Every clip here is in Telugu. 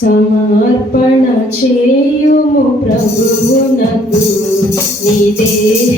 సమర్పణ చేయుము ప్రభువునకు నీ దేహ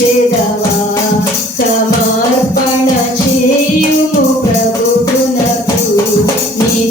చేదవా? సమర్పణ చేయుము ప్రభునకు నీ